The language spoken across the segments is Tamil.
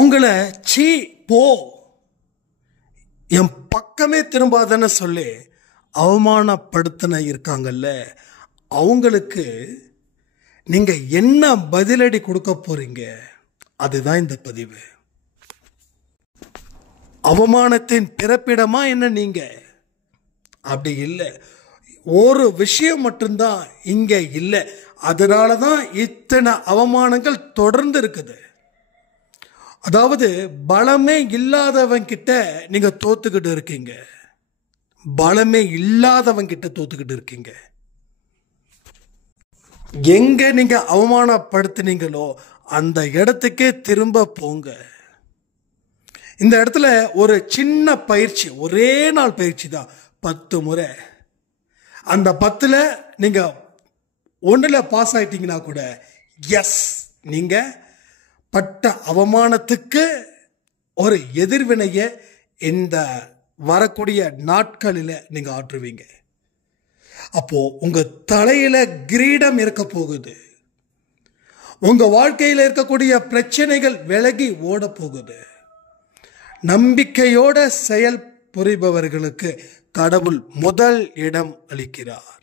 உங்களை சீ போ என் பக்கமே திரும்பாதன்னு சொல்லி அவமானப்படுத்தின இருக்காங்கல்ல, அவங்களுக்கு நீங்க என்ன பதிலடி கொடுக்க போறீங்க? அதுதான் இந்த பதிவு. அவமானத்தின் பிறப்பிடமா என்ன நீங்க? அப்படி இல்லை. ஒரு விஷயம் மட்டும்தான் இங்க இல்லை. அதனால தான் இத்தனை அவமானங்கள் தொடர்ந்து இருக்குது. அதாவது பலமே இல்லாதவன் கிட்ட நீங்க தோத்துக்கிட்டு இருக்கீங்க. பலமே இல்லாதவன் கிட்ட தோத்துக்கிட்டு இருக்கீங்க. எங்க நீங்க அவமானப்படுத்தினீங்களோ அந்த இடத்துக்கே திரும்ப போங்க. இந்த இடத்துல ஒரு சின்ன பயிற்சி, ஒரே நாள் பயிற்சி தான், 10 முறை. அந்த 10ல் நீங்க 1ல் பாஸ் ஆயிட்டீங்கன்னா கூட எஸ், நீங்க பட்ட அவமானத்துக்கு ஒரு எதிர்வினையை இந்த வரக்கூடிய நாட்களில் நீங்க ஆற்றுவீங்க. அப்போ உங்க தலையில கிரீடம் இருக்க போகுது. உங்க வாழ்க்கையில் இருக்கக்கூடிய பிரச்சனைகள் விலகி ஓட போகுது. நம்பிக்கையோட செயல் புரிபவர்களுக்கு கடவுள் முதல் இடம் அளிக்கிறார்.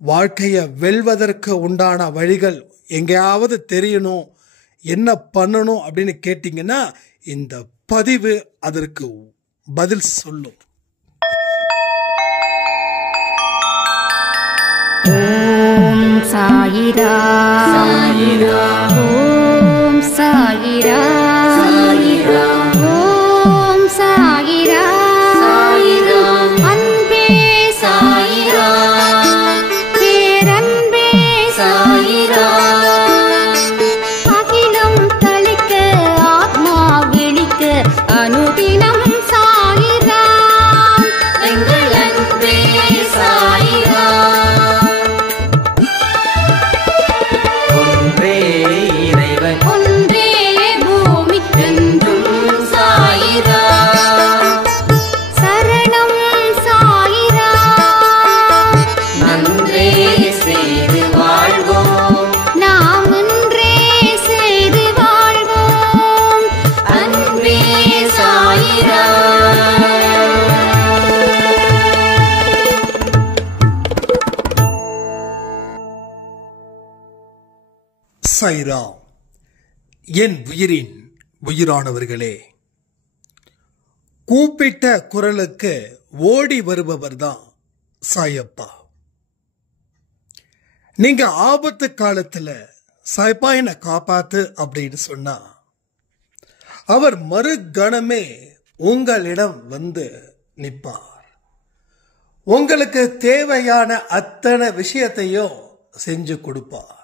வாழ்க்கையை வெல்வதற்கு உண்டான வழிகள் எங்கேயாவது தெரியணும், என்ன பண்ணணும் அப்படின்னு கேட்டீங்கன்னா இந்த பதிவு அதற்கு பதில் சொல்லும். ஓம் சாயிரா சாயிரா, ஓம் சாயிரா சாயிரா, ஓம் சாயிரா சாயிரா, அன்பே சாயிரா, பேரன்பே சாயிரா, அகிலம் தளிக்க ஆத்மா விழிக்க அனுதினம் சாயிரா, எங்கள் அன்பே சாயிரா. ஒன்றே இறைவன், ஒன்றே பூமிக்கென்றும் சாயிரா, சரணம் சாயிரா, நன்றே செய்து வாழ்வோம், நாம் ஒன்றே செய்து வாழ்வோம், அன்பே சாயிரா. சாய்ராம். என் உயிரின் உயிரானவர்களே, கூப்பிட்ட குரலுக்கு ஓடி வருபவர் தான் சாயப்பா. நீங்க ஆபத்து காலத்துல சாயப்பா என்னை காப்பாத்து அப்படின்னு சொன்னா அவர் மறுகணமே உங்களிடம் வந்து நிற்பார். உங்களுக்கு தேவையான அத்தனை விஷயத்தையும் செஞ்சு கொடுப்பார்.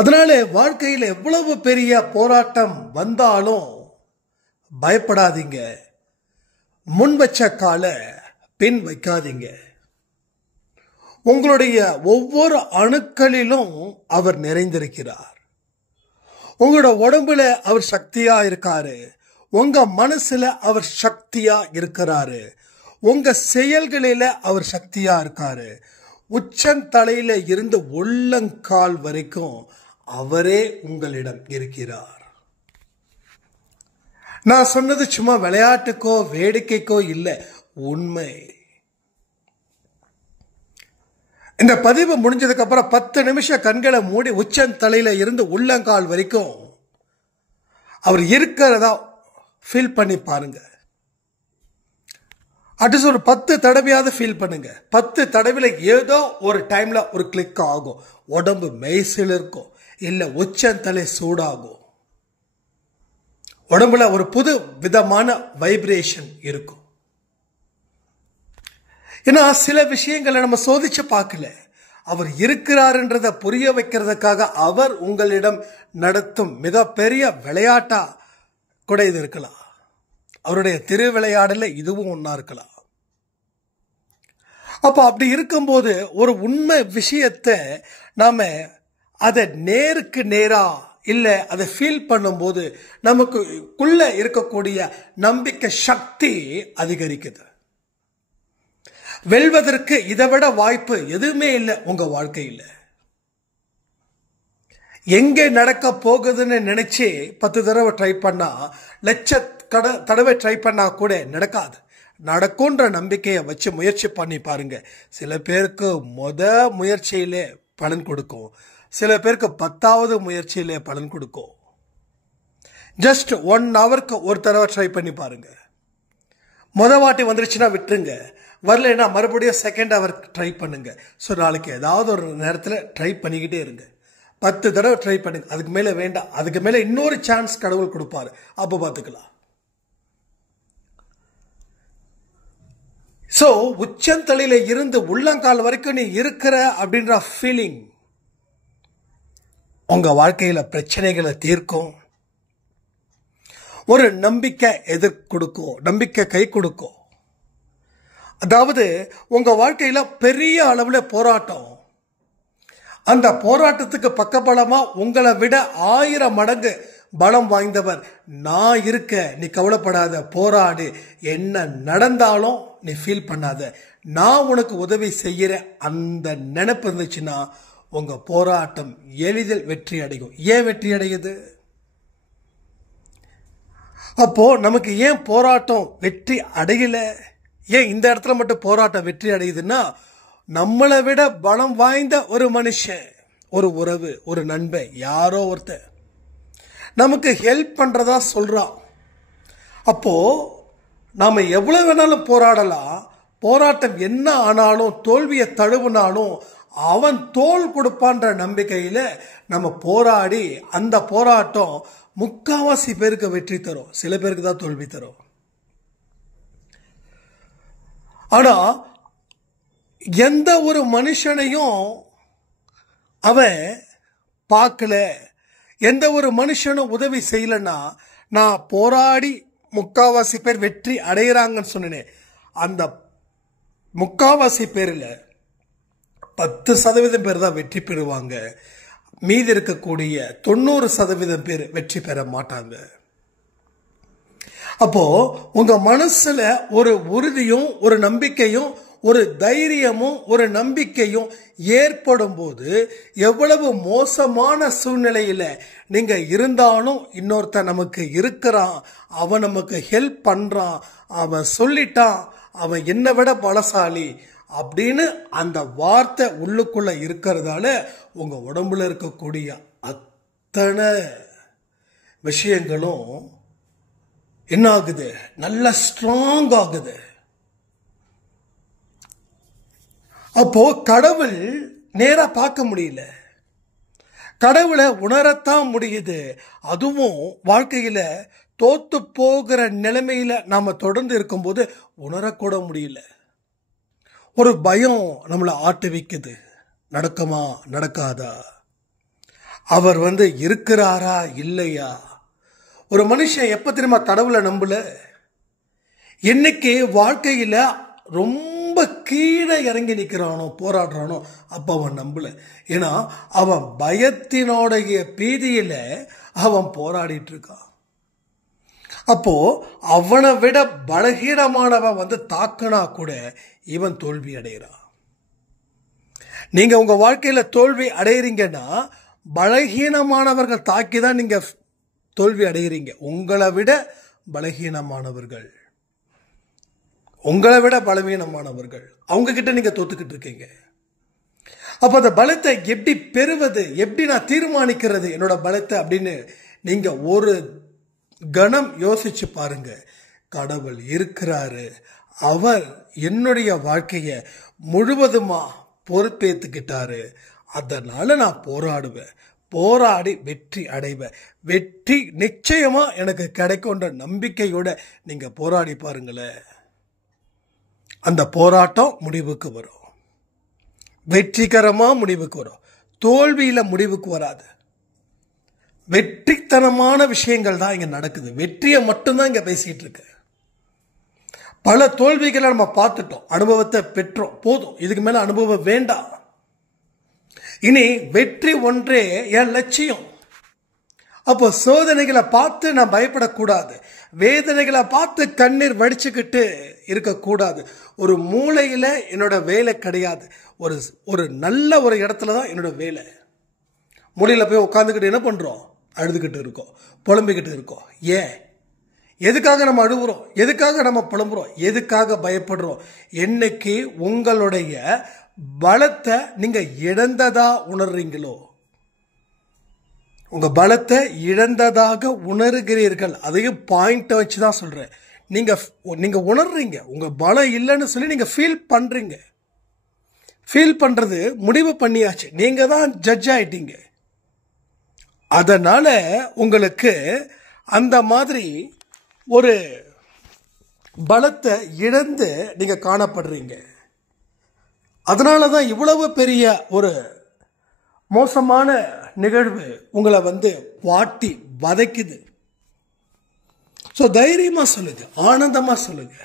அதனால வாழ்க்கையில் எவ்வளவு பெரிய போராட்டம் வந்தாலும் பயப்படாதீங்க. முன் வச்ச கால பின் வைக்காதீங்க. உங்களுடைய ஒவ்வொரு அணுக்களிலும் அவர் நிறைந்திருக்கிறார். உங்களோட உடம்புல அவர் சக்தியா இருக்காரு. உங்க மனசுல அவர் சக்தியா இருக்கிறாரு. உங்க செயல்களில அவர் சக்தியா இருக்காரு. உச்சந்தலையில இருந்து உள்ளங்கால் வரைக்கும் அவரே உங்களிடம் இருக்கிறார். நான் சொன்னது சும்மா விளையாட்டுக்கோ வேடிக்கைக்கோ இல்லை, உண்மை. இந்த பதிவு முடிஞ்சதுக்கு அப்புறம் 10 நிமிஷம் கண்களை மூடி உச்சந்தலையில இருந்து உள்ளங்கால் வரைக்கும் அவர் இருக்கிறதா ஃபீல் பண்ணி பாருங்க. அட்லீஸ்ட் ஒரு 10 தடவையாவது ஃபீல் பண்ணுங்க. 10 தடவையில் ஏதோ ஒரு டைம்ல ஒரு கிளிக் ஆகும். உடம்பு மெய்சில் இருக்கும், இல்லை உச்சந்தலை சூடாகும். உடம்புல ஒரு புது விதமான வைப்ரேஷன் இருக்கும். ஏன்னா சில விஷயங்களை நம்ம சோதிச்சு பார்க்கல. அவர் இருக்கிறார்ன்றத புரிய வைக்கிறதுக்காக அவர் உங்களிடம் நடத்தும் மிகப்பெரிய விளையாட்டா கூட இது இருக்கலாம். அவருடைய திருவிளையாடல இதுவும் ஒன்னா இருக்கலாம். அப்போ அப்படி இருக்கும்போது ஒரு உண்மை விஷயத்தை நாம அதை நேருக்கு நேரா இல்லை அதை ஃபீல் பண்ணும்போது நமக்குள்ள இருக்கக்கூடிய நம்பிக்கை சக்தி அதிகரிக்குது. வெல்வதற்கு இதை விட வாய்ப்பு எதுவுமே இல்லை உங்க வாழ்க்கையில். எங்கே நடக்க போகுதுன்னு நினைச்சு 10 தடவை ட்ரை பண்ணா, தடவை ட்ரை பண்ணா கூட நடக்காது. நடக்கும்ன்ற நம்பிக்கையை வச்சு முயற்சி பண்ணி பாருங்க. சில பேருக்கு முயற்சியிலே பலன் கொடுக்கும், சில பேருக்கு 10வது முயற்சியிலே பலன் கொடுக்கும். ஜஸ்ட் 1 ஹவருக்கு ஒரு தடவை ட்ரை பண்ணி பாருங்க. வாட்டி வந்துருச்சுன்னா விட்டுருங்க, வரலைன்னா மறுபடியும் 2nd ஹவர் ட்ரை பண்ணுங்க. ஸோ நாளைக்கு ஏதாவது ஒரு நேரத்தில் ட்ரை பண்ணிக்கிட்டே இருங்க. 10 தடவை ட்ரை பண்ணுங்க, அதுக்கு மேலே வேண்டாம். அதுக்கு மேலே இன்னொரு சான்ஸ் கடவுள் கொடுப்பாரு, அப்போ பார்த்துக்கலாம். ஸோ உச்சந்தலையில இருந்து உள்ளங்கால் வரைக்கும் நீ இருக்கிற அப்படின்ற ஃபீலிங் உங்க வாழ்க்கையில பிரச்சனைகளை தீர்க்கும். ஒரு நம்பிக்கை கொடுக்கும், நம்பிக்கை கை கொடுக்கும். அதாவது உங்க வாழ்க்கையில பெரிய அளவுல போராட்டம், அந்த போராட்டத்துக்கு பக்கபலமா உங்களை விட 1000 மடங்கு பலம் வாய்ந்தவர் நான் இருக்க, நீ கவலைப்படாத, போராடு, என்ன நடந்தாலும் நீ ஃபீல் பண்ணாத, நான் உனக்கு உதவி செய்யற அந்த நினைப்பு இருந்துச்சுன்னா உங்க போராட்டம் எளிதில் வெற்றி அடையும். ஏன் வெற்றி அடையுது? அப்போ நமக்கு ஏன் போராட்டம் வெற்றி அடையல? ஏன் இந்த இடத்துல மட்டும் போராட்டம் வெற்றி அடையுதுன்னா, நம்மளை விட பலம் வாய்ந்த ஒரு மனுஷன், ஒரு உறவு, ஒரு நண்பன், யாரோ ஒருத்தர் நமக்கு ஹெல்ப் பண்றதா சொல்றான். அப்போ நாம எவ்வளவு வேணாலும் போராடலாம். போராட்டம் என்ன ஆனாலும், தோல்வியை தழுவினாலும் அவன் தோள் கொடுப்பான்ற நம்பிக்கையில நம்ம போராடி, அந்த போராட்டம் 3/4 பேருக்கு வெற்றி தரும், சில பேருக்கு தான் தோல்வி தரும். ஆனா எந்த ஒரு மனுஷனையும் அவன் பார்க்கல, எந்த ஒரு மனுஷனும் உதவி செய்யலன்னா, நான் போராடி 3/4 பேர் வெற்றி அடைகிறாங்கன்னு சொன்னேன். அந்த 3/4 பேர்ல 10% பேர் தான் வெற்றி பெறுவாங்க. மீதி இருக்கக்கூடிய 90% பேர் வெற்றி பெற மாட்டாங்க. அப்போ உங்க மனசுல ஒரு உறுதியும், ஒரு நம்பிக்கையும், ஒரு தைரியமும், ஒரு நம்பிக்கையும் ஏற்படும் போது, எவ்வளவு மோசமான சூழ்நிலையில நீங்க இருந்தாலும் இன்னொருத்தன் நமக்கு இருக்கிறான், அவன் நமக்கு ஹெல்ப் பண்றான், அவன் சொல்லிட்டான், அவன் என்னை விட பலசாலி அப்படின்னு அந்த வார்த்தை உள்ளுக்குள்ள இருக்கிறதால உங்க உடம்புல இருக்கக்கூடிய அத்தனை விஷயங்களும் என்ன ஆகுது? நல்ல ஸ்ட்ராங் ஆகுது. அப்போ கடவுள் நேரா பார்க்க முடியல, கடவுளை உணரத்தான் முடியுது. அதுவும் வாழ்க்கையில தோத்து போகிற நிலைமையில நாம தொடர்ந்து இருக்கும்போது உணரக்கூட முடியல. ஒரு பயம் நம்மளை ஆட்டுவிக்குது, நடக்குமா நடக்காதா, அவர் இருக்கிறாரா இல்லையா. ஒரு மனுஷன் எப்ப தெரியுமா கடவுளை நம்பல? என்னைக்கு வாழ்க்கையில ரொம்ப கீழே இறங்கி நிற்கிறானோ, போராடுறானோ, அப்ப அவன் நம்பல. ஏன்னா அவன் பயத்தினோடைய பீதியில அவன் போராடிட்டு இருக்கான். அப்போ அவனை விட பலகீனமானவன் தாக்கினா கூட இவன் தோல்வி அடைகிறான். நீங்க உங்க வாழ்க்கையில தோல்வி அடைகிறீங்கன்னா பலகீனமானவர்கள் தாக்கிதான் நீங்க தோல்வி அடைகிறீங்க. உங்களை விட பலகீனமானவர்கள், உங்களை விட பலவீனமானவர்கள், அவங்க கிட்ட நீங்க தோத்துக்கிட்டு இருக்கீங்க. அப்ப அந்த பலத்தை எப்படி பெறுவது, எப்படி நான் தீர்மானிக்கிறது என்னோட பலத்தை அப்படின்னு நீங்க ஒரு கணம் யோசிச்சு பாருங்க. கடவுள் இருக்கிறாரு, அவர் என்னுடைய வாழ்க்கைய முழுவதுமா பொறுப்பேற்றுக்கிட்டாரு, அதனால நான் போராடுவேன், போராடி வெற்றி அடைவேன், வெற்றி நிச்சயமா எனக்கு கிடைக்கும்ன்ற நம்பிக்கையோட நீங்க போராடி பாருங்களேன். அந்த போராட்டம் முடிவுக்கு வரும், வெற்றிகரமா முடிவுக்கு வரும், தோல்வியில முடிவுக்கு வராது. வெற்றித்தனமான விஷயங்கள் தான் இங்க நடக்குது. வெற்றியை மட்டும்தான் இங்க பேசிட்டு இருக்கு. பல தோல்விகளை நம்ம பார்த்துட்டோம், அனுபவத்தை பெற்றோம், போதும், இதுக்கு மேல அனுபவம் வேண்டாம். இனி வெற்றி ஒன்றே என் லட்சியம். அப்போ சோதனைகளை பார்த்து நான் பயப்படக்கூடாது, வேதனைகளை பார்த்து கண்ணீர் வடிச்சுக்கிட்டு இருக்கக்கூடாது. ஒரு மூலையில என்னோட வேலை கிடையாது, ஒரு நல்ல ஒரு இடத்துல தான் என்னோட வேலை. முடியல போய் உட்காந்துக்கிட்டு என்ன பண்ணுறோம்? அழுதுகிட்டு இருக்கோம், புலம்பிக்கிட்டு இருக்கோம். ஏன்? எதுக்காக நம்ம அழுகுறோம்? எதுக்காக நம்ம புலம்புறோம்? எதுக்காக பயப்படுறோம்? என்னைக்கு உங்களுடைய பலத்தை நீங்க இழந்ததா உணர்றீங்களோ, உங்க பலத்தை இழந்ததாக உணர்கிறீர்கள், அதையும் பாயிண்ட் வச்சு தான் சொல்றேன். நீங்க உணர்றீங்க உங்க பலம் இல்லைன்னு சொல்லி நீங்க ஃபீல் பண்றீங்க. ஃபீல் பண்றது முடிவு பண்ணியாச்சு, நீங்க தான் ஜட்ஜ் ஆயிட்டீங்க. அதனால உங்களுக்கு அந்த மாதிரி ஒரு பலத்தை இழந்து நீங்க காணப்படுறீங்க. அதனால தான் இவ்வளவு பெரிய ஒரு மோசமான நிகழ்வு உங்களை வாட்டி வதைக்குது. ஸோ தைரியமா சொல்லுங்க, ஆனந்தமா சொல்லுங்க,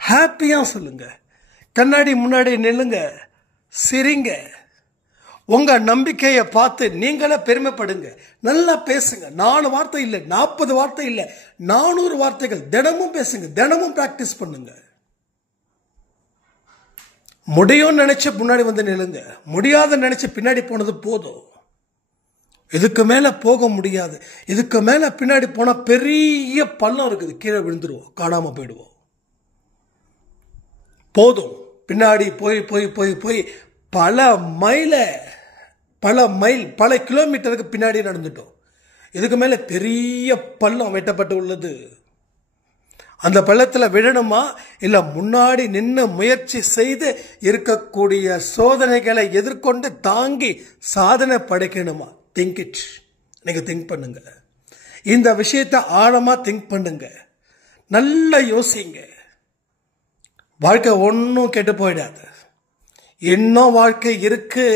ஹாப்பியா சொல்லுங்க, கண்ணாடி முன்னாடி நில்லுங்க, சிரிங்க, உங்க நம்பிக்கையை பார்த்து நீங்களே பெருமைப்படுங்க, நல்லா பேசுங்க. 4 வார்த்தை இல்லை, 40 வார்த்தை இல்லை, 400 வார்த்தைகள் தினமும் பேசுங்க, தினமும் பிராக்டிஸ் பண்ணுங்க. முடியும்னு நினைச்ச முன்னாடி நில்லுங்க, முடியாத நினைச்ச பின்னாடி போனது போதும். இதுக்கு மேல போக முடியாது. இதுக்கு மேல பின்னாடி போனா பெரிய பள்ளம் இருக்குது, கீழே விழுந்துருவோம், காணாம போயிடுவோம். போதும், பின்னாடி போய் போய் போய் போய் பல மைல் பல கிலோமீட்டருக்கு பின்னாடி நடந்துட்டோம். இதுக்கு மேல பெரிய பள்ளம் வெட்டப்பட்டு உள்ளது. அந்த பள்ளத்தில் விழணுமா, இல்ல முன்னாடி நின்று முயற்சி செய்து இருக்கக்கூடிய சோதனைகளை எதிர்கொண்டு தாங்கி சாதனை படைக்கணுமா? Think it. நீங்க திங்க் பண்ணுங்க, இந்த விஷயத்தை ஆழமா திங்க் பண்ணுங்க, நல்லா யோசிங்க. வாழ்க்கை ஒன்றும் கெட்டு போயிடாது, இன்னும் வாழ்க்கை இருக்கு.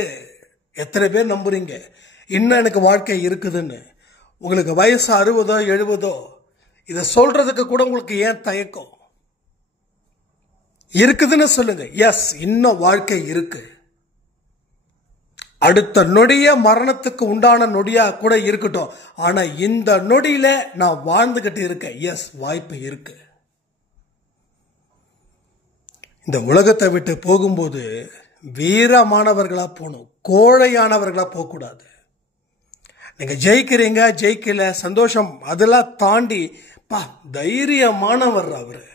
எத்தனை பேர் நம்புறீங்க இன்னும் எனக்கு வாழ்க்கை இருக்குதுன்னு? உங்களுக்கு வயசு 60 70, இதை சொல்றதுக்கு கூட உங்களுக்கு ஏன் தயக்கம்? இருக்குதுன்னு சொல்லுங்க. எஸ், இன்னும் வாழ்க்கை இருக்கு. அடுத்த நொடிய மரணத்துக்கு உண்டான நொடியா கூட இருக்கட்டும், ஆனா இந்த நொடியில நான் வாழ்ந்துகிட்டு இருக்கேன். எஸ், வாய்ப்பு இருக்கு. இந்த உலகத்தை விட்டு போகும்போது வீரமானவர்களா போகணும், கோழையானவர்களா போகக்கூடாது. நீங்க ஜெயிக்கிறீங்க, ஜெயிக்கல, சந்தோஷம், அதெல்லாம் தாண்டி தைரியமானவர் அவரு,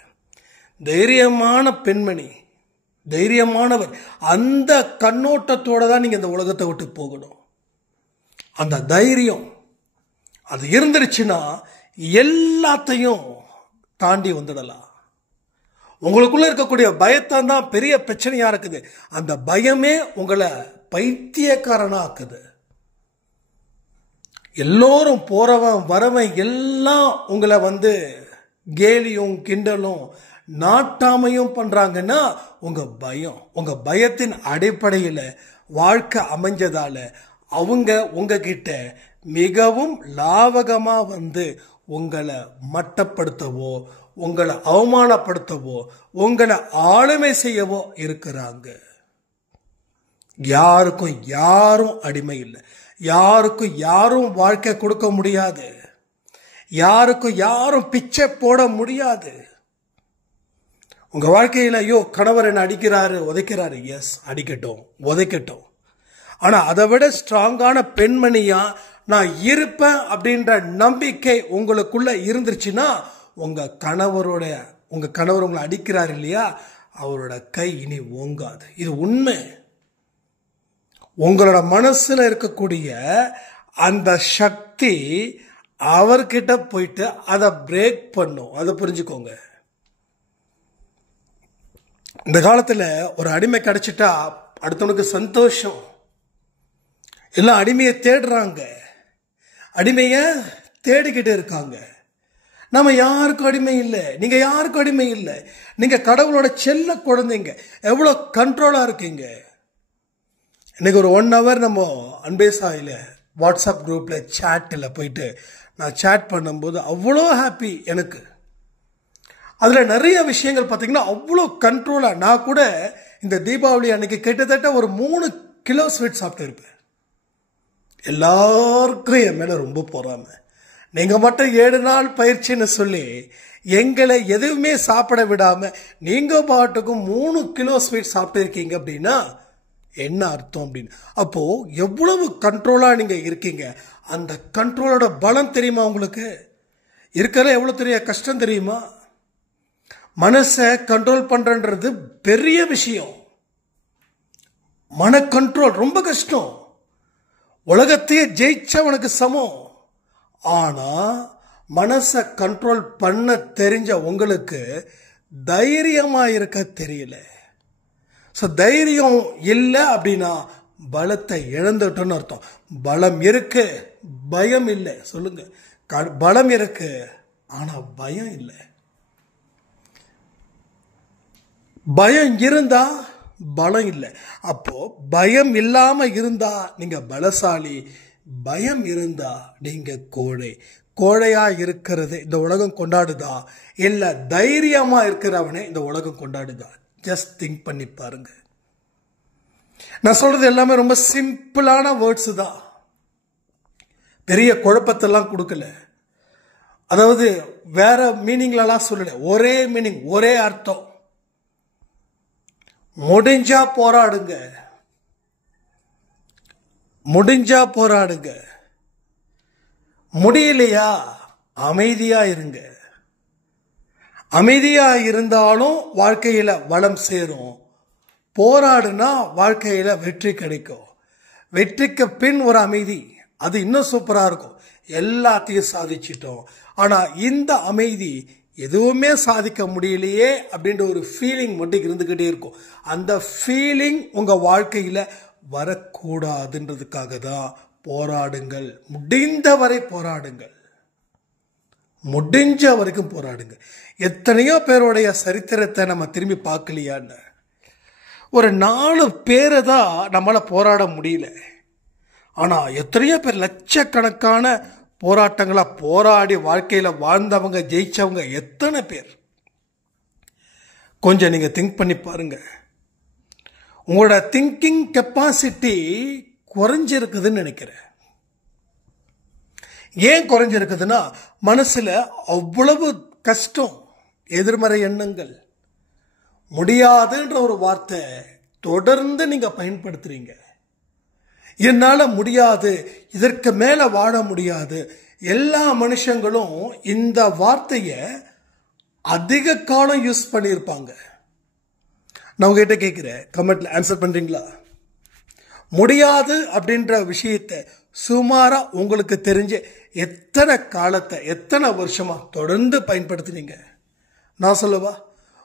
தைரியமான பெண்மணி, தைரியமானவர், அந்த கண்ணோட்டத்தோட தான் நீங்க இந்த உலகத்தை விட்டு போகணும். அந்த தைரியம் அது இருந்துருச்சுன்னா எல்லாத்தையும் தாண்டி வந்துடலாம். உங்களுக்குள்ள இருக்கக்கூடிய பயத்தை தான் பெரிய பிரச்சனையா இருக்குது. அந்த பயமே உங்களை பைத்தியக்காரனா ஆக்குது. எல்லோரும் போறவன் வரவன் எல்லாம் உங்களை கேலியும் கிண்டலும் நாட்டாமையும் பண்றாங்கன்னா உங்க பயம், உங்க பயத்தின் அடிப்படையில் வாழ்க்கை அமைஞ்சதால அவங்க உங்ககிட்ட மிகவும் லாவகமா உங்களை மட்டப்படுத்தவோ, உங்களை அவமானப்படுத்தவோ, உங்களை ஆளுமை செய்யவோ இருக்கிறாங்க. யாருக்கும் யாரும் அடிமை இல்லை, யாருக்கும் யாரும் வாழ்க்கை கொடுக்க முடியாது, யாருக்கும் யாரும் பிச்சை போட முடியாது. உங்க வாழ்க்கையில ஐயோ கணவர் என்ன அடிக்கிறாரு உதைக்கிறாரு, எஸ் அடிக்கட்டும் உதைக்கட்டும், ஆனா அதை விட ஸ்ட்ராங்கான பெண்மணியா நான் இருப்பேன் அப்படின்ற நம்பிக்கை உங்களுக்குள்ள இருந்துருச்சுன்னா உங்க கணவர் உங்களை அடிக்கிறார் இல்லையா, அவரோட கை இனி ஓங்காது. இது உண்மை. உங்களோட மனசுல இருக்கக்கூடிய அந்த சக்தி அவர்கிட்ட போயிட்டு அதை பிரேக் பண்ணும். அதை புரிஞ்சுக்கோங்க. இந்த காலத்துல ஒரு அடிமை கிடைச்சிட்டா அடுத்தவனுக்கு சந்தோஷம், எல்லாம் அடிமையை தேடுறாங்க, அடிமைய தேடிக்கிட்டு இருக்காங்க. நம்ம யாருக்கும் அடிமை இல்லை, நீங்க யாருக்கும் அடிமை இல்லை. நீங்க கடவுளோட செல்ல குழந்தைங்க. எவ்வளவு கண்ட்ரோலா இருக்கீங்க. இன்னைக்கு ஒரு 1 hour நம்ம அன்பேசாயில வாட்ஸ்அப் குரூப்ல சாட்டில் போயிட்டு நான் சாட் பண்ணும்போது அவ்வளோ ஹாப்பி எனக்கு. அதுல நிறைய விஷயங்கள் பார்த்தீங்கன்னா அவ்வளோ கண்ட்ரோலா. நான் கூட இந்த தீபாவளி அன்னைக்கு கிட்டத்தட்ட ஒரு 3 கிலோ ஸ்வீட் சாப்பிட்டு இருப்பேன். எல்லாருக்கும் என் மேல ரொம்ப பொறாம. நீங்க மட்டும் 7 நாள் பயிற்சின்னு சொல்லி எங்களை எதுவுமே சாப்பிட விடாம நீங்க பாட்டுக்கும் 3 கிலோ ஸ்வீட் சாப்பிட்டு இருக்கீங்க அப்படின்னா என்ன அர்த்தம் அப்படின்னு. அப்போ எவ்வளவு கண்ட்ரோலா நீங்க இருக்கீங்க, அந்த கண்ட்ரோலோட பலம் தெரியுமா உங்களுக்கு? இருக்கிற எவ்வளவு தெரிய கஷ்டம் தெரியுமா? மனசை கண்ட்ரோல் பண்றன்றது பெரிய விஷயம். மன கண்ட்ரோல் ரொம்ப கஷ்டம். உலகத்தையே ஜெயிச்சவனுக்கு சமம். ஆனா மனசை கண்ட்ரோல் பண்ண தெரிஞ்ச உங்களுக்கு தைரியமா இருக்க தெரியல. தைரியம் இல்லை அப்படின்னா பலத்தை இழந்துட்டோன்னு அர்த்தம். பலம் இருக்கு, பயம் இல்லை. சொல்லுங்க, பலம் இருக்கு ஆனா பயம் இல்லை. பயம் இருந்தா பலம் இல்லை. அப்போ பயம் இல்லாம இருந்தா நீங்க பலசாலி, பயம் இருந்தா நீங்க கோழை. கோழையா இருக்கிறது இந்த உலகம் கொண்டாடுதா, இல்ல தைரியமா இருக்கிறவனே இந்த உலகம் கொண்டாடுதா? ஜஸ்ட் திங்க் பண்ணி பாருங்க. நான் சொல்றது எல்லாமே ரொம்ப சிம்பிளான வேர்ட்ஸ் தான், பெரிய குழப்பத்தெல்லாம் கொடுக்கல. அதாவது வேற மீனிங்லாம் சொல்லல, ஒரே மீனிங், ஒரே அர்த்தம். முடிஞ்சா போராடுங்க, முடிஞ்சா போராடுங்க. முடியலையா அமைதியா இருங்க. அமைதியா இருந்தாலும் வாழ்க்கையில வளம் சேரும். போராடுனா வாழ்க்கையில வெற்றி கிடைக்கும். வெற்றிக்கு பின் ஒரு அமைதி, அது இன்னும் சூப்பரா இருக்கும். எல்லாத்தையும் சாதிச்சிட்டோம், ஆனா இந்த அமைதி எதுவுமே சாதிக்க முடியலையே அப்படின்ற ஒரு ஃபீலிங் மட்டும் இருந்துகிட்டே இருக்கும். அந்த ஃபீலிங் உங்க வாழ்க்கையில வரக்கூடாதுன்றதுக்காக தான் போராடுங்கள். முடிந்தவரை போராடுங்கள், முடிஞ்ச வரைக்கும் போராடுங்க. எத்தனையோ பேருடைய சரித்திரத்தை நம்ம திரும்பி பார்க்கலையான்னு, ஒரு 4 பேரை தான் நம்மளால போராட முடியல. ஆனா எத்தனையோ பேர் லட்சக்கணக்கான போராட்டங்களா போராடி வாழ்க்கையில வாழ்ந்தவங்க, ஜெயிச்சவங்க எத்தனை பேர். கொஞ்சம் நீங்க திங்க் பண்ணி பாருங்க. உங்களோட திங்கிங் கெப்பாசிட்டி குறைஞ்சிருக்குதுன்னு நினைக்கிறேன். ஏன் குறைஞ்சிருக்குதுன்னா, மனசுல அவ்வளவு கஷ்டம், எதிர்மறை எண்ணங்கள், முடியாதுன்ற ஒரு வார்த்தை தொடர்ந்து நீங்க பயன்படுத்துறீங்க. என்னால முடியாது, இதற்கு மேல வாழ முடியாது. எல்லா மனுஷங்களும் இந்த வார்த்தையை அதிக காலம் யூஸ் பண்ணியிருப்பாங்க. நான் உங்ககிட்ட கேட்கிறேன், கமெண்ட்ல ஆன்சர் பண்றீங்களா? முடியாது அப்படின்ற விஷயத்தை சுமாரா உங்களுக்கு தெரிஞ்ச எத்தனை காலத்தை, எத்தனை வருஷமா தொடர்ந்து பயன்படுத்தினீங்க? நான் சொல்லவா,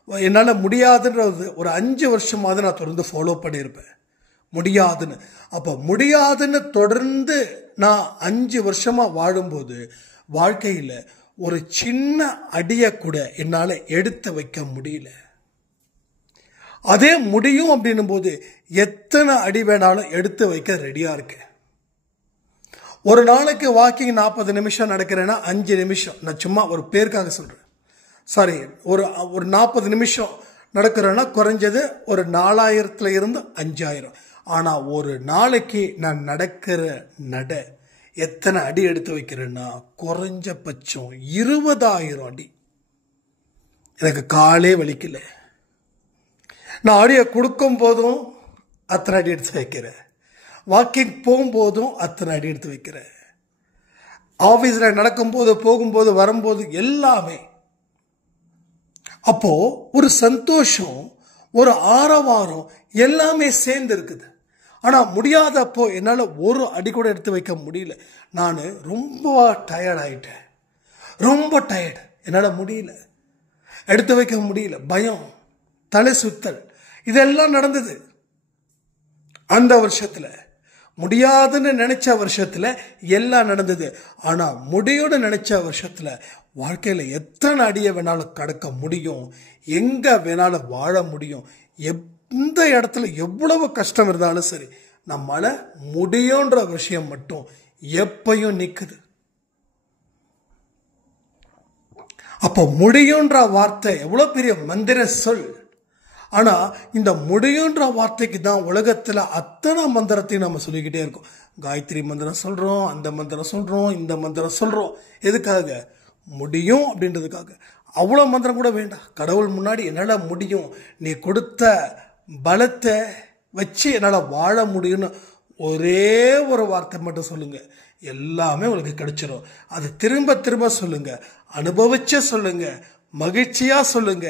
என்னால முடியாதுன்றது ஒரு 5 வருஷமாவது நான் தொடர்ந்து ஃபாலோ பண்ணியிருப்பேன். முடியாதுன்னு. அப்ப முடியாதுன்னு தொடர்ந்து நான் 5 வருஷமா வாழும்போது வாழ்க்கையில ஒரு சின்ன அடிய கூட என்னால எடுத்து வைக்க முடியல. அதே முடியும் அப்படின்னும் போது எத்தனை அடி வேணாலும் எடுத்து வைக்க ரெடியா இருக்கு. ஒரு நாளைக்கு வாக்கிங் 40 நிமிஷம் நடக்கிறேன்னா 5 நிமிஷம், நான் சும்மா ஒரு பேருக்காக சொல்றேன், சாரி, ஒரு 40 நிமிஷம் நடக்கிறேன்னா குறைஞ்சது ஒரு 4000 இருந்து 5000. ஆனா ஒரு நாளைக்கு நான் நடக்கிற நட எத்தனை அடி எடுத்து வைக்கிறேன்னா குறைஞ்சபட்சம் 20,000 அடி. எனக்கு காலே வலிக்கல. நான் ஆடியோ கொடுக்கும் போதும் அத்தனை அடி எடுத்து வைக்கிறேன், வாக்கிங் போகும்போதும் அத்தனை அடி எடுத்து வைக்கிறேன், ஆபீஸ்ல நடக்கும்போது, போகும்போது, வரும்போது எல்லாமே. அப்போ ஒரு சந்தோஷம், ஒரு ஆரவாரம் எல்லாமே சேர்ந்து இருக்குது. ஆனா முடியாதப்போ என்னால ஒரு அடி கூட எடுத்து வைக்க முடியல. நான் ரொம்ப டயர்ட் ஆயிட்டேன், ரொம்ப டயர்டு, என்னால முடியல, எடுத்து வைக்க முடியல. பயம், தலை சுத்தல், இதெல்லாம் நடந்தது அந்த வருஷத்துல. முடியாதுன்னு நினைச்ச வருஷத்துல எல்லாம் நடந்தது. ஆனா முடியும்னு நினைச்ச வருஷத்துல வாழ்க்கையில எத்தனை அடியை வேணாலும் கடக்க முடியும், எங்க வேணாலும் வாழ முடியும். எந்த இடத்துல எவ்வளவு கஷ்டம் இருந்தாலும் சரி, நம்மளால முடியும்ன்ற விஷயம் மட்டும் எப்பயும் நிக்குது. அப்ப முடியும்ன்ற வார்த்தை எவ்வளவு பெரிய மந்திர சொல். ஆனா இந்த முடியும்ன்ற வார்த்தைக்கு தான் உலகத்துல அத்தனை மந்திரத்தையும் நம்ம சொல்லிக்கிட்டே இருக்கோம். காயத்ரி மந்திரம் சொல்றோம், அந்த மந்திரம் சொல்றோம், இந்த மந்திரம் சொல்றோம். எதுக்காக? முடியும் அப்படின்றதுக்காக. அவ்வளோ மந்திரம் கூட வேண்டாம். கடவுள் முன்னாடி என்னால் முடியும், நீ கொடுத்த பலத்தை வச்சு என்னால் வாழ முடியும்னு ஒரே ஒரு வார்த்தை மட்டும் சொல்லுங்க, எல்லாமே உங்களுக்கு கிடைச்சிடும். அது திரும்ப திரும்ப சொல்லுங்க, அனுபவிச்ச சொல்லுங்க, மகிழ்ச்சியா சொல்லுங்க,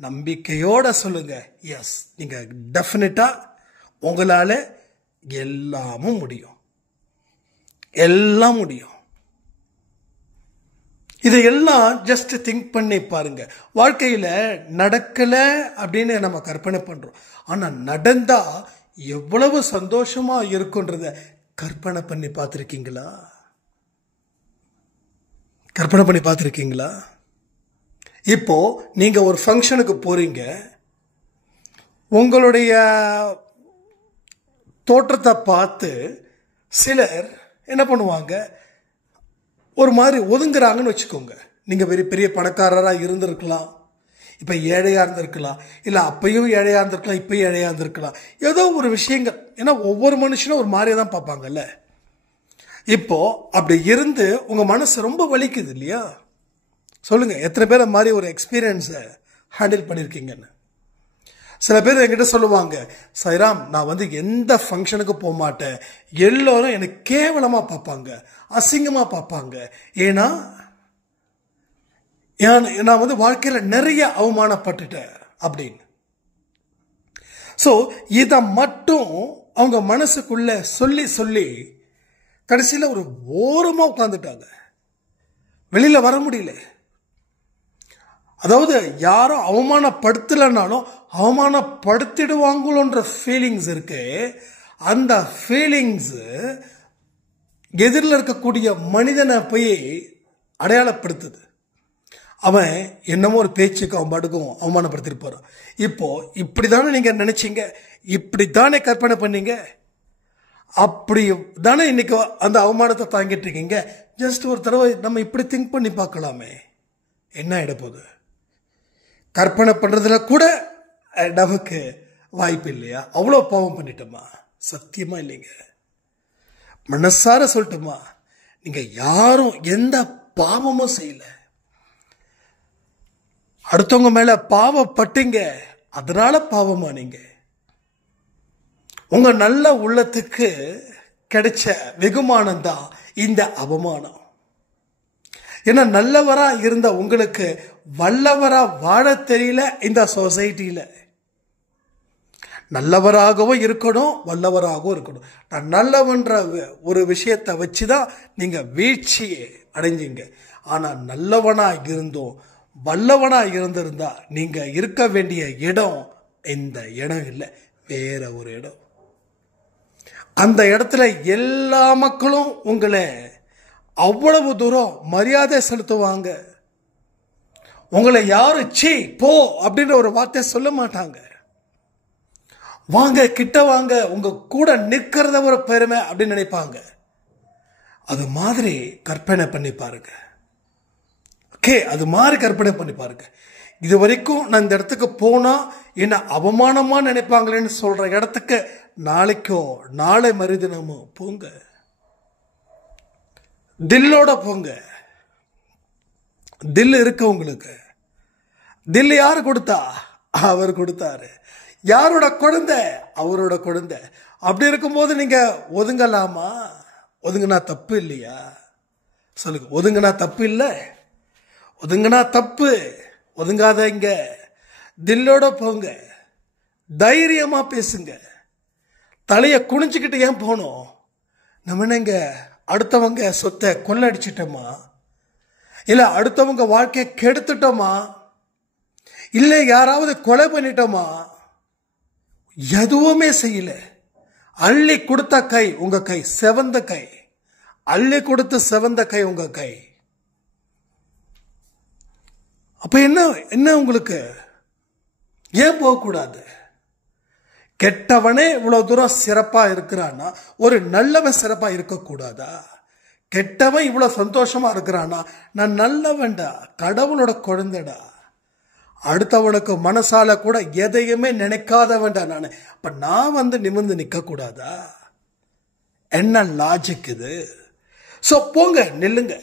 நம்பிக்கையோட சொல்லுங்க. எஸ், நீங்க டெஃபினட்டா உங்களால எல்லாமும் முடியும், எல்லாம் முடியும். இதையெல்லாம் ஜஸ்ட் திங்க் பண்ணி பாருங்க. வாழ்க்கையில நடக்கல அப்படின்னு நம்ம கற்பனை பண்றோம், ஆனா நடந்தா எவ்வளவு சந்தோஷமா இருக்குன்றத கற்பனை பண்ணி பார்த்திருக்கீங்களா? கற்பனை பண்ணி பார்த்திருக்கீங்களா? இப்போ நீங்க ஒரு ஃபங்க்ஷனுக்கு போறீங்க, உங்களுடைய தோற்றத்தை பார்த்து சிலர் என்ன பண்ணுவாங்க, ஒரு மாதிரி ஒதுங்குறாங்கன்னு வச்சுக்கோங்க. நீங்க பெரிய பெரிய பணக்காரராக இருந்திருக்கலாம், இப்ப ஏழையா இருந்திருக்கலாம், இல்ல அப்பயும் ஏழையா இருந்திருக்கலாம், இப்பயும் ஏழையா இருந்திருக்கலாம், ஏதோ ஒரு விஷயங்கள். ஏன்னா ஒவ்வொரு மனுஷனும் ஒரு மாதிரியே தான் பார்ப்பாங்கல்ல. இப்போ அப்படி இருந்து உங்க மனசு ரொம்ப வலிக்குது இல்லையா? சொல்லுங்க, எத்தனை பேர் அந்த மாதிரி ஒரு எக்ஸ்பீரியன்ஸை ஹேண்டில் பண்ணியிருக்கீங்கன்னு. சில பேர் என்கிட்ட சொல்லுவாங்க, சைராம் நான் எந்த ஃபங்க்ஷனுக்கு போக மாட்டேன், எல்லோரும் எனக்கு கேவலமா பார்ப்பாங்க, அசிங்கமா பார்ப்பாங்க, ஏன்னா நான் வாழ்க்கையில நிறைய அவமானப்பட்டுட்டேன் அப்படின்னு. ஸோ இதை மட்டும் அவங்க மனசுக்குள்ள சொல்லி சொல்லி கடைசியில் ஒரு ஓரமா உட்காந்துட்டாங்க, வெளியில வர முடியல. அதாவது யாரும் அவமானப்படுத்தலைனாலும் அவமானப்படுத்திடுவாங்களோன்ற ஃபீலிங்ஸ் இருக்கு. அந்த ஃபீலிங்ஸ் எதிரில் இருக்கக்கூடிய மனிதனை போய் அடையாளப்படுத்துது. அவன் என்னமோ ஒரு பேச்சுக்கு அவன் பாட்டுக்கும் அவமானப்படுத்திருப்பாரு. இப்போ இப்படித்தானே நீங்க நினைச்சீங்க, இப்படித்தானே கற்பனை பண்ணீங்க, அப்படி தானே இன்னைக்கு அந்த அவமானத்தை தாங்கிட்டு இருக்கீங்க. ஜஸ்ட் ஒரு தடவை நம்ம இப்படி திங்க் பண்ணி பார்க்கலாமே, என்ன ஆயிட போகுது? கற்பனை பண்றதுல கூட நமக்கு வாய்ப்பு இல்லையா? அவ்வளோ பாவம் பண்ணிட்டோமா? சத்தியமா இல்லைங்க. மனசார சொல்லட்டுமா, நீங்க யாரும் எந்த பாவமும் செய்யல. அடுத்தவங்க மேல பாவப்பட்டீங்க, அதனால பாவமா நீங்க. உங்க நல்ல உள்ளத்துக்கு கிடைச்ச வெகுமானம் தான் இந்த அவமானம். ஏன்னா நல்லவரா இருந்த உங்களுக்கு வல்லவரா வாழ தெரியல. இந்த சொசைட்டியில நல்லவராகவும் இருக்கணும், வல்லவராகவும் இருக்கணும். நான் நல்லவன்ற ஒரு விஷயத்தை வச்சுதான் நீங்க வீழ்ச்சியை அடைஞ்சீங்க. ஆனா நல்லவனா இருந்தோம், வல்லவனா இருந்திருந்தா நீங்க இருக்க வேண்டிய இடம் இந்த இடம் இல்லை, வேற ஒரு இடம். அந்த இடத்துல எல்லா மக்களும் உங்களை அவ்வளவு தூரம் மரியாதை செலுத்துவாங்க. உங்களை யாரும் சீ போ அப்படின்ற ஒரு வார்த்தை சொல்ல மாட்டாங்க. வாங்க கிட்ட வாங்க, உங்க கூட நிற்கிறத ஒரு பெருமை அப்படின்னு நினைப்பாங்க. அது மாதிரி கற்பனை பண்ணி பாருங்க. ஓகே, அது மாதிரி கற்பனை பண்ணி பாருங்க. இது வரைக்கும் நான் இந்த இடத்துக்கு போனா என்ன அவமானமா நினைப்பாங்களேன்னு சொல்ற இடத்துக்கு நாளைக்கோ நாளை மறுதினமோ போங்க, தில்லோட போங்க. தில் இருக்கு உங்களுக்கு. தில் யாரு கொடுத்தா? அவர் கொடுத்தாரு. யாரோட குழந்தை? அவரோட குழந்தை. அப்படி இருக்கும்போது நீங்க ஒதுங்கலாமா? ஒதுங்கினா தப்பு இல்லையா? சொல்லுங்க, ஒதுங்கினா தப்பு இல்லை? ஒதுங்கினா தப்பு. ஒதுங்காதீங்க, தில்லோட போங்க, தைரியமா பேசுங்க. தலைய குனிஞ்சுக்கிட்டு ஏன் போனோம்? நம்ம என்னங்க அடுத்தவங்க சொத்தை கொள்ளடிச்சிட்டோமா? இல்ல அடுத்தவங்க வாழ்க்கையை கெடுத்துட்டோமா? இல்ல யாராவது கொலை பண்ணிட்டோமா? எதுவுமே செய்யல. அள்ளி கொடுத்த கை உங்க கை, செவந்த கை. அள்ளி கொடுத்து செவந்த கை உங்க கை. அப்ப என்ன உங்களுக்கு? ஏன் போகக்கூடாது? கெட்டவனே இவ்வளவு தூரம் சிறப்பா இருக்கிறான்னா ஒரு நல்லவன் சிறப்பா இருக்கக்கூடாதா? கெட்டவன் இவ்வளவு சந்தோஷமா இருக்கிறானா நான் நல்லவன்டா, கடவுளோட குழந்தைடா, அடுத்தவனுக்கு மனசால கூட எதையுமே நினைக்காதவன்டா நான். அப்ப நான் நிமிர்ந்து நிக்க கூடாதா? என்ன லாஜிக் இது? சோ போங்க, நில்லுங்க,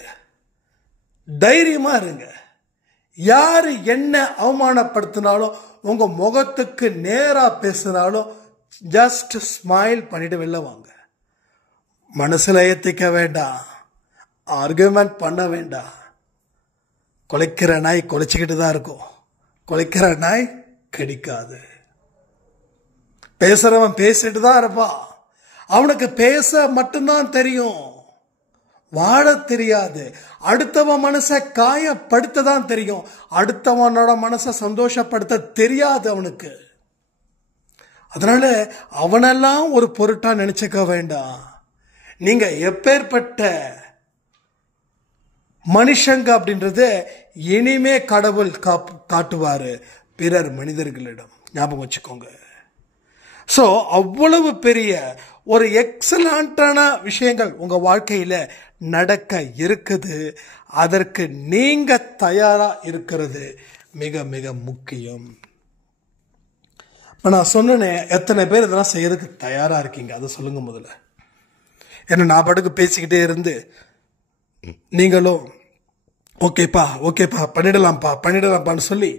தைரியமா இருங்க. யாரு என்ன அவமானப்படுத்தினாலும், உங்க முகத்துக்கு நேரா பேசினாலும் ஜஸ்ட் ஸ்மைல் பண்ணிட்டு வெளில வாங்க. மனசுல ஏத்திக்க வேண்டாம், ஆர்குமெண்ட் பண்ண வேண்டாம். குலைக்கிற நாய் குலைச்சிக்கிட்டு தான் இருக்கும், குலைக்கிற நாய் கடிக்காது. பேசுறவன் பேசிட்டு தான் இருப்பான், அவனுக்கு பேச மட்டும்தான் தெரியும், வாழ தெரியாது. அடுத்தவன் மனசை காயப்படுத்த தான் தெரியும், அடுத்தவனோட மனசை சந்தோஷப்படுத்த தெரியாது அவனுக்கு. அதனால அவனெல்லாம் ஒரு பொருட்டா நினைச்சுக்க வேண்டாம். நீங்க எப்பேற்பட்ட மனுஷங்க அப்படின்றது இனிமே கடவுள் காட்டுவாரு பிறர் மனிதர்களிடம். ஞாபகம் வச்சுக்கோங்க. ஸோ அவ்வளவு பெரிய ஒரு எக்ஸலண்டான விஷயங்கள் உங்க வாழ்க்கையில நடக்க இருக்குது. அதற்கு நீங்க தயாரா இருக்கிறது மிக மிக முக்கியம். இப்போ நான் சொன்னேனே, எத்தனை பேர் இதெல்லாம் செய்யறதுக்கு தயாரா இருக்கீங்க அதை சொல்லுங்க முதல்ல. ஏன்னா நான் பாட்டுக்கு பேசிக்கிட்டே இருந்து நீங்களும் ஓகேப்பா ஓகேப்பா பண்ணிடலாம்ப்பான்னு சொல்லி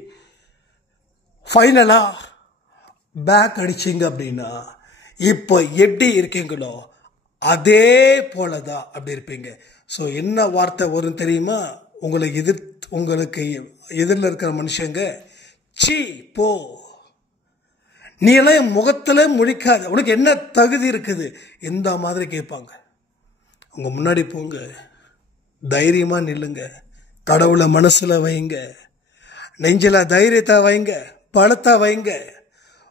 ஃபைனலா பேக் அடிச்சிங்க அப்படின்னா இப்போ எப்படி இருக்கீங்களோ அதே போலதான் அப்படி இருப்பீங்க. ஸோ என்ன வார்த்தை வரும் தெரியுமா? உங்களுக்கு எதிரில் இருக்கிற மனுஷங்க, சீ போ, நீ எல்லாம் என் முகத்துல முழிக்காத, உனக்கு என்ன தகுதி இருக்குது, இந்த மாதிரி கேட்பாங்க. உங்க முன்னாடி போங்க, தைரியமா நில்லுங்க, கடவுளை மனசுல வைங்க, நெஞ்சில தைரியத்தை வைங்க, பலத்தை வைங்க.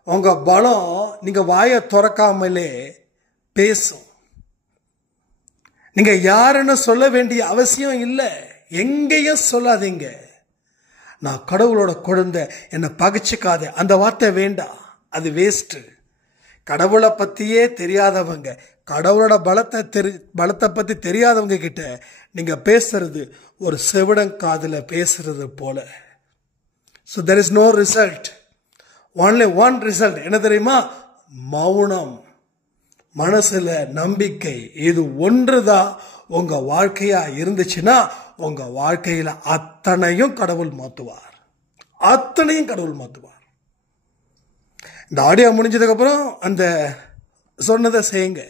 உங்க பலம் நீங்க வாயை திறக்காமலே பேசும். நீங்க யாருன்னு சொல்ல வேண்டிய அவசியம் இல்லை, எங்கேயும் சொல்லாதீங்க. நான் கடவுளோட குழந்தை, என்னை பகைச்சிக்காத, அந்த வார்த்தை வேண்டாம், அது வேஸ்ட். கடவுளை பத்தியே தெரியாதவங்க, கடவுளோட பலத்தை பத்தி தெரியாதவங்க கிட்ட நீங்க பேசுறது ஒரு செவிடங்காதுல பேசுறது போல. So there is no result, only one result. என்ன தெரியுமா? மௌனம், மனசுல நம்பிக்கை. இது ஒன்றுதான் உங்க வாழ்க்கையா இருந்துச்சுன்னா உங்க வாழ்க்கையில அத்தனையும் கடவுள் மாத்துவார், அத்தனையும் கடவுள் மாத்துவார். இந்த ஆடியோ முடிஞ்சதுக்கு அப்புறம் அந்த சொன்னதை செய்யுங்க.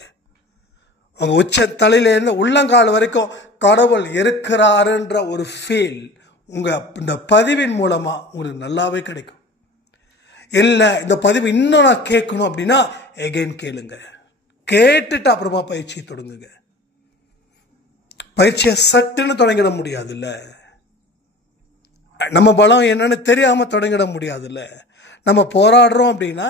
உங்க உச்ச தலையில இருந்து உள்ளங்கால் வரைக்கும் கடவுள் இருக்கிறாருன்ற ஒரு ஃபீல் உங்க இந்த பதிவின் மூலமா உங்களுக்கு நல்லாவே கிடைக்கும். இல்ல இந்த பதிவு இன்னும் நான் கேட்கணும் அப்படின்னா எகைன் கேளுங்க, கேட்டுட்டு அப்புறமா பயிற்சியை தொடங்குங்க. பயிற்சியை சட்டுன்னு தொடங்கிட முடியாது இல்ல, நம்ம பலம் என்னன்னு தெரியாம தொடங்கிட முடியாது இல்ல. நம்ம போராடுறோம் அப்படின்னா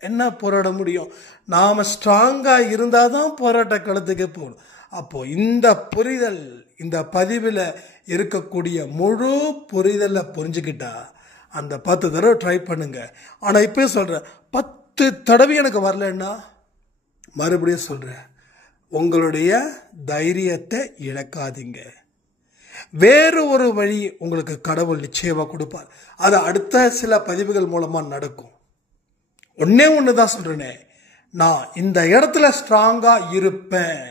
என்ன போராட முடியும்? நாம ஸ்ட்ராங்கா இருந்தாதான் போராட்ட களத்துக்கு போகணும். அப்போ இந்த புரிதல், இந்த பதிவில் இருக்கக்கூடிய முழு புரிதலை புரிஞ்சுக்கிட்டா அந்த 10 தடவை ட்ரை பண்ணுங்க. ஆனா இப்பயும் சொல்றேன், 10 தடவை எனக்கு வரலன்னா மறுபடியும் சொல்றேன், உங்களுடைய தைரியத்தை இழக்காதீங்க. வேறு ஒரு வழி உங்களுக்கு கடவுள் நிச்சயமா கொடுப்பார். அது அடுத்த சில பதிவுகள் மூலமா நடக்கும். ஒன்னே ஒண்ணுதான் சொல்றேனே, நான் இந்த இடத்துல ஸ்ட்ராங்கா இருப்பேன்.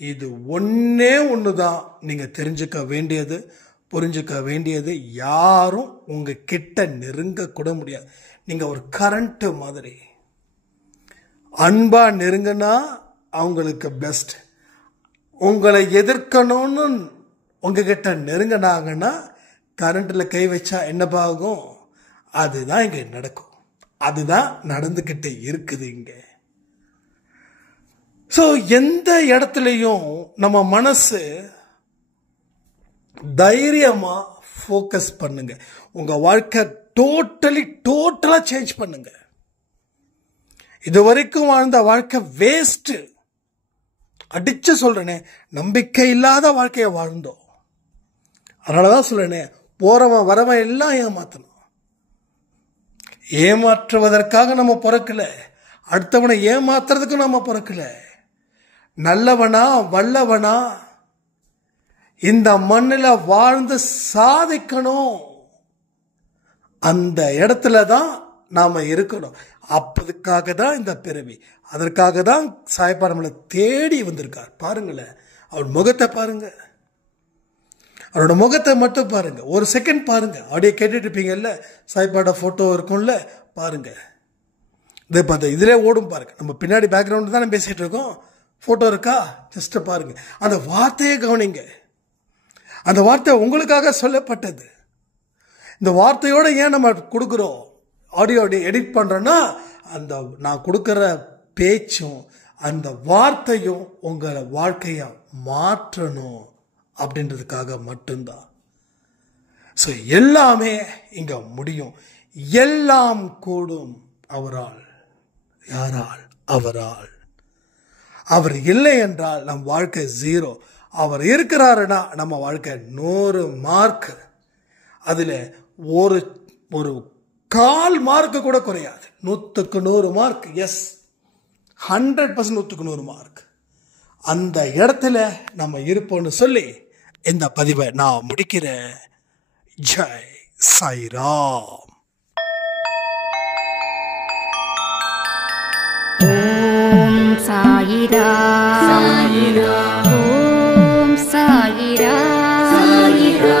இது ஒன்னே ஒண்ணுதான் நீங்க தெரிஞ்சுக்க வேண்டியது, புரிஞ்சுக்க வேண்டியது. யாரும் உங்க கிட்ட நெருங்க கூட முடியாது. நீங்க ஒரு கரண்ட் மாதிரி, அன்பா நெருங்கினா அவங்களுக்கு பெஸ்ட். உங்களை எதிர்க்கணும்னு உங்ககிட்ட நெருங்கினாங்கன்னா கரண்ட்ல கை வச்சா என்னப்பாகும்? அதுதான் இங்க நடக்கும், அதுதான் நடந்துகிட்டு இருக்குது இங்க. ஸோ எந்த இடத்துலையும் நம்ம மனசு தைரியமா ஃபோக்கஸ் பண்ணுங்க. உங்க வாழ்க்கை டோட்டலா சேஞ்ச் பண்ணுங்க. இது வரைக்கும் வாழ்ந்த வாழ்க்கை வேஸ்ட். அடிச்சு சொல்றேனே, நம்பிக்கை இல்லாத வாழ்க்கையை வாழ்ந்தோம். அதனாலதான் சொல்றேனே, போறவன் வரவன் எல்லாம் ஏமாத்தணும். ஏமாற்றுவதற்காக நம்ம பிறக்கல, அடுத்தவனை ஏமாத்துறதுக்கு நம்ம பிறக்கல. நல்லவனா வல்லவனா இந்த மண்ணில் வாழ்ந்து சாதிக்கணும். அந்த இடத்துல தான் நாம இருக்கணும். அப்பதுக்காக தான் இந்த பிறவி, அதற்காக தான் சாய்ப்பா நம்மளை தேடி வந்திருக்கார். பாருங்களேன், அவர் முகத்தை பாருங்க, அவரோட முகத்தை மட்டும் பாருங்க, ஒரு செகண்ட் பாருங்க. அப்படியே கேட்டுட்டு இருப்பீங்கல்ல, சாய்ப்பாட போட்டோ இருக்கும்ல, பாருங்க. இதை பார்த்து இதிலே ஓடும் பாருங்க. நம்ம பின்னாடி பேக்ரவுண்டு தான் பேசிகிட்டு இருக்கோம். ஃபோட்டோ இருக்கா? ஜஸ்ட் பாருங்க. அந்த வார்த்தையை கவனிங்க. அந்த வார்த்தை உங்களுக்காக சொல்லப்பட்டது. இந்த வார்த்தையோடு ஏன் நம்ம கொடுக்குறோம், ஆடியோ எடிட் பண்ணுறோன்னா, அந்த நான் கொடுக்குற பேச்சும் அந்த வார்த்தையும் உங்களை வாழ்க்கையை மாற்றணும் அப்படின்றதுக்காக மட்டும்தான். ஸோ எல்லாமே இங்கே முடியும். எல்லாம் கூடும் அவரால். யாரால்? அவரால். அவர் இல்லை என்றால் நம் வாழ்க்கை 0. அவர் இருக்கிறாருன்னா நம்ம வாழ்க்கை 100 மார்க். அதில் ஒரு 1/4 மார்க்கு கூட குறையாது. 100க்கு 100 மார்க். எஸ், 100% 100க்கு 100 மார்க். அந்த இடத்துல நம்ம இருப்போம்னு சொல்லி இந்த பதிவை நான் முடிக்கிறேன். ஜெய் சாய்ராம். ஓம் சாயிரா சாயிரா ஓம் சாயிரா சாயிரா